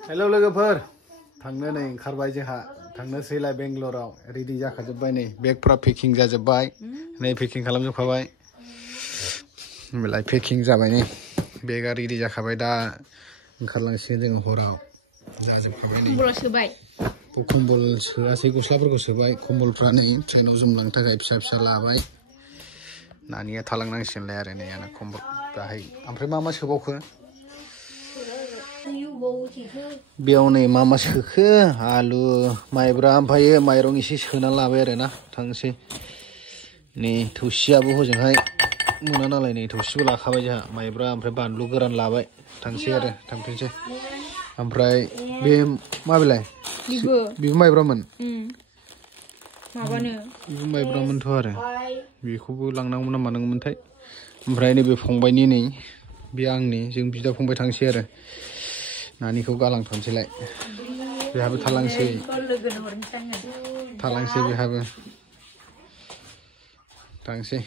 Hello लोगोफोर थांनो नै ओंखारबाय जोंहा थांनोसैलाय बेंगलराव रेडि जाखाजोब्बाय नै बेगफ्रा पेकिं जाजोब्बाय नै पेकिं खालामजोबखाबाय होमबालाय पेकिं जाबाय नै बेगा रेडि जाखाबाय दा ओंखारलांसिगोन जोङो हराव जाजोबखाबाय नै कम्बल सोबाय कम्बल सोआसै गस्लाफोरखौ सोबाय कम्बलफ्रा नै ट्रेनाव जोमलांनो थाखाय फिसा फिसा लाबाय नानिया थालांनांसिगोनलाय आरो नै आंना कम्बल दाहाय ओमफ्राय मा सोबावखो बेयाव नै मा सोखो आलु माइब्रा ओमफ्राय माइरं एसे सोना लाबाय आरो ना थांसै नै थौसियाबो हजोंहाय मोना नालाय नै थौसिबो लाखाबाय जोंहा माइब्रा ओमफ्राय बानलु गोरान लाबाय थांसै आरो थांफिनसै ओमफ्राय बे माबेलाय बिबो माइब्रामोन माबानो बिबो माइब्रामोनथ' आरो बेखौबो लांनांगौमोन ना मानांगौमोनथाय ओमफ्राय नैबे फंबायनि नै बे आंनि जों बिदा फंबाय थांसै आरो नानिखौ गालांथ'नोसैलाय बेहाबो थालांसै बेहाबो थांसै